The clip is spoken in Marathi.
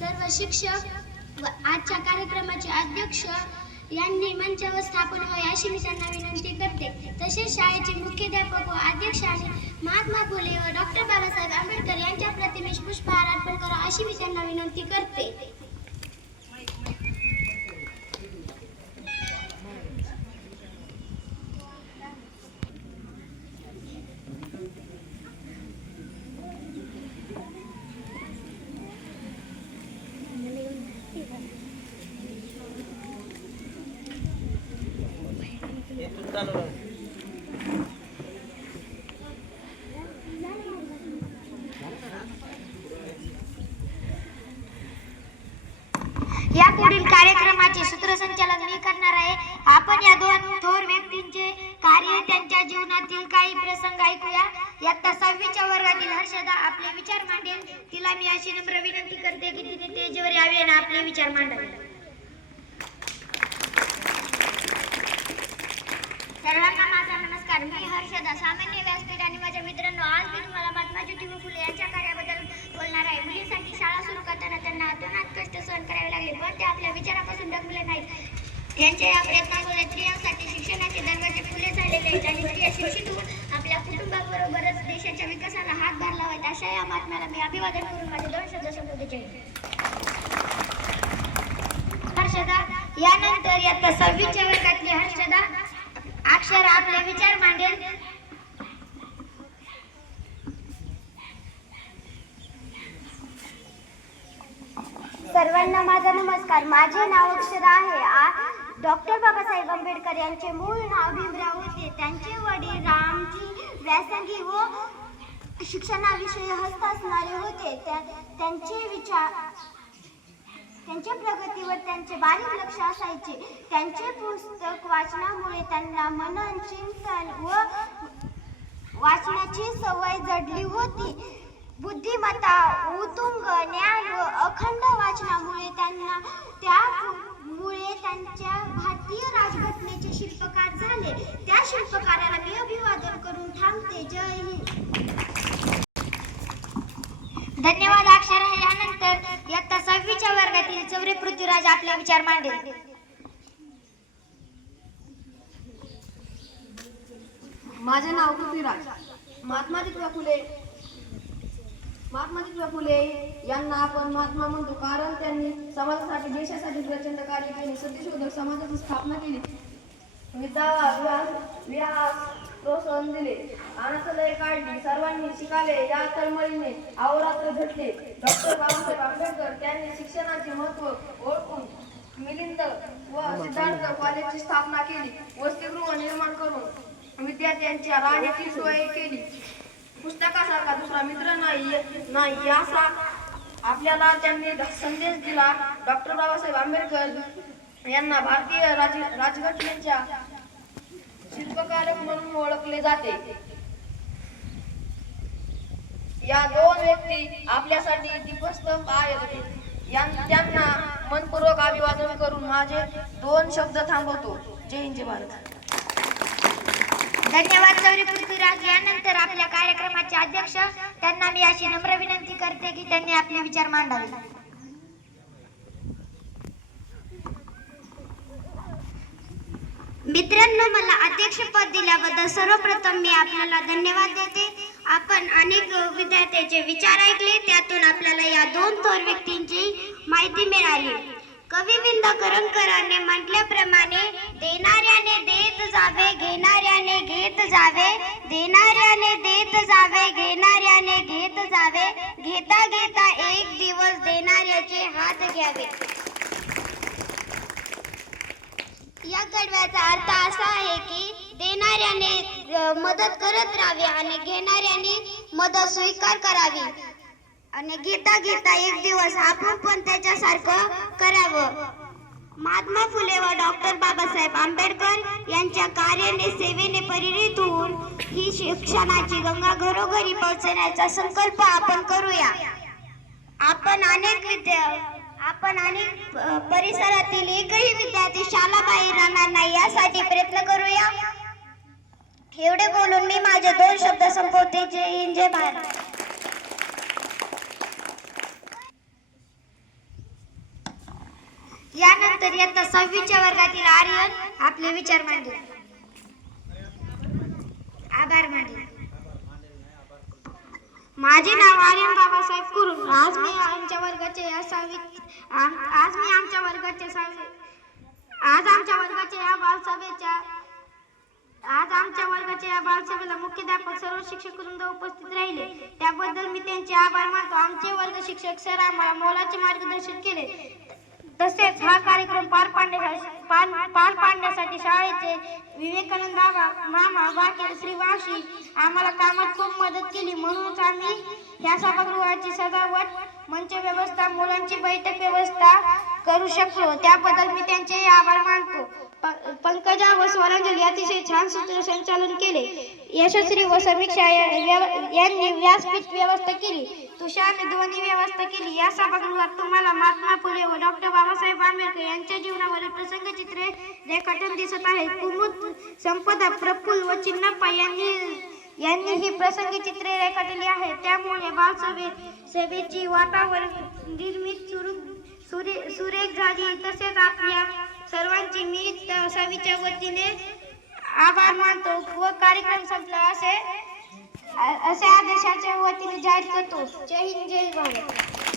सर्व शिक्षक व आजच्या कार्यक्रमाचे अध्यक्ष यांनी मंचावर स्थापन व्हावे अशी मी त्यांना विनंती करते। तसेच शाळेचे मुख्याध्यापक व अध्यक्ष आणि महात्मा फुले व डॉक्टर बाबासाहेब आंबेडकर यांच्या प्रतिमेस पुष्पहार अर्पण करा अशी मी त्यांना विनंती करते। यापुढील कार्यक्रमाचे सूत्रसंचालन मी करणार आहे। आपण या दोन थोर व्यक्तींचे कार्य त्यांच्या जीवनातील काही प्रसंग ऐकूया। इयत्ता 6वीच्या वर्गातील हर्षदा आपले विचार मांडेल। तिला मी अशी नम्र विनंती करते की तिने स्टेजवर यावे आणि आपले विचार मांडावे। सर्वांना माझा नमस्कार। मी हर्षदा सामान्य व्यासपीठ आणि माझ्या मित्रांनो, आज मी तुम्हाला महात्मा ज्योतिबा फुले यांच्या कार्याबद्दल बोलणार आहे। मुलींसाठी शाळा सुरू करताना त्यांना अतोनात कष्ट सहन करावे लागले, पण ते आपल्या विचारापासून डगमले नाहीत। यांच्या या प्रयत्नामुळे स्त्रियांसाठी शिक्षणाचे दरवाजे खुले झालेले आहेत आणि स्त्रिया शिक्षित होऊन आपल्या कुटुंबाबरोबरच देशाच्या विकासाला हातभार लावायचा अशा या महात्म्याला मी अभिवादन करून माझे 2 शब्द संबोधित करते। हर्षदा यानंतर इयत्ता 6वीच्या वर्गातली हर्षदा अक्षर आपले विचार मांडेल। सर्वांना माझा नमस्कार। माझे नाव अक्षरा आहे। डॉक्टर बाबासाहेब आंबेडकर यांचे मूळ नाव भीमराव होते। त्यांचे वडील रामजी व्यासंगी व शिक्षणाविषयी हस्त असणारे होते। त्यांच्या प्रगतीवर त्यांचे बारीक लक्ष असायचे। त्यांचे पुस्तक वाचनामुळे त्यांना मनन चिंतन व वाचनाची सवय जडली होती। बुद्धिमत्ता उत्तुंग ज्ञान व अखंड वाचनामुळे त्यांच्या भारतीय राजघटनेचे शिल्पकार झाले। त्या शिल्पकाराला मी अभिवादन करून थांबते। जय हिंद। धन्यवाद अक्षर। यानंतर इयत्ता 6वीच्या वर्गातील चौरे पृथ्वीराज आपले विचार मांडेल। माझे नाव पृथ्वीराज। महात्मा ज्योतिबा फुले यांना आपण महात्मा म्हणतो, कारण त्यांनी समाजासाठी देशासाठी प्रचंड कार्य केले। सत्यशोधक समाजाची स्थापना केली, विद्याभ्यास प्रोत्साहन दिले, अनाथालय काढली, सर्वांनी शिकावे या तळमळीने अहोरात्र झटले। डॉक्टर बाबासाहेब आंबेडकर त्यांनी शिक्षणाचे महत्त्व ओळखून मिलिंद व सिद्धार्थ कॉलेजची स्थापना केली। वसतिगृह निर्माण करून विद्यार्थ्यांच्या राहण्याची सोय केली। पुस्तकासारखा दुसरा मित्र नाही असा आपल्याला त्यांनी संदेश दिला। डॉक्टर बाबासाहेब आंबेडकर यांना भारतीय राजघटनेच्या शिल्पकार म्हणून ओळखले जाते। या 2 व्यक्ती आपल्यासाठी दीपस्तंभ आहेत। त्यांना मनपूर्वक अभिवादन करून माझे 2 शब्द थांबवतो। जय हिंद, जय भारत। धन्यवाद चौरे पृथ्वीराज। यानंतर आपल्या कार्यक्रमाचे अध्यक्ष त्यांना मी अशी नम्र विनंती करते की त्यांनी आपले विचार मांडावे। मित्रांनो, मला अध्यक्षपद दिल्याबद्दल सर्वप्रथम मी आपल्याला धन्यवाद देते। आपण अनेक विद्यार्थ्यांचे विचार ऐकले, त्यातून आपल्याला या 2 थोर व्यक्तींची माहिती मिळाली। कवी विंद करंकरांनी म्हटल्याप्रमाणे देणाऱ्याने देत जावे, घेणाऱ्याने घेत जावे, देणाऱ्याने देत जावे, घेणाऱ्याने घेत जावे, घेता घेता एक दिवस देणाऱ्याचे हात घ्यावे। या कडव्याचा अर्थ असा आहे की देणाऱ्याने मदत करत राहावी आणि घेणाऱ्याने मदत स्वीकार करावी आणि घेता घेता एक दिवस आपण पण त्याच्यासारखं करावं। महात्मा फुले व डॉक्टर बाबासाहेब आंबेडकर यांच्या कार्याने सेवेने प्रेरित होऊन ही शिक्षणाची गंगा घरोघरी पोहोचण्याचा संकल्प आपण करूया। आपण अनेक परिसरातील एकही विद्यार्थी शाळा बाहेर राहणार नाही यासाठी प्रयत्न करूया। एवढे बोलून मी माझे 2 शब्द संपवते। जय हिंद, जय भारत। यानंतर इयत्ता 6वीच्या वर्गातील आर्यन आपले विचार मांडले. आभार मांडले. माझे नाव आर्यन बाबासाहेब कुरुल. आज मी आमच्या वर्गाचे या बालसभेला मुख्याध्यापक सर्व शिक्षक वृंद उपस्थित राहिले त्याबद्दल मी त्यांचे आभार मानतो. आमचे वर्ग शिक्षक सर आम्हाला मोलाचे मार्गदर्शन केले. तसेच हा कार्यक्रम पार पाडण्यासाठी शाळेचे विवेकानंद मामा बाकी श्रीवाशी आम्हाला कामात खूप मदत केली. म्हणूनच आम्ही ह्या सभागृहाची सजावट, मंच व्यवस्था, मुलांची बैठक व्यवस्था करू शकलो. त्याबद्दल मी त्यांचे आभार मानतो. पंकजा व स्वरांजली अतिशय छान सूत्रसंचालन केले. यशस्वी व समीक्षा यांनी व्यासपीठ व्यवस्था केली. तुषारने ध्वनी व्यवस्था केली. या सभागृहात तुम्हाला महात्मा फुले व डॉक्टर बाबासाहेब आंबेडकर यांच्या जीवनावरील प्रसंगचित्रे रेखाटून दिसत आहेत. कुमुद, संपदा, प्रफुल्ल व चिन्नप्पा यांनी ही प्रसंगचित्रे रेखाटली आहेत. त्यामुळे बालसभेची वातावरण निर्मित सुरेख झाली. तसेच आपल्या सर्वांची मी 6वीच्या वतीने आभार मानतो व कार्यक्रम संपला असे आदेशाच्या वतीने जाहीर करतो. जय हिंद, जय भारत.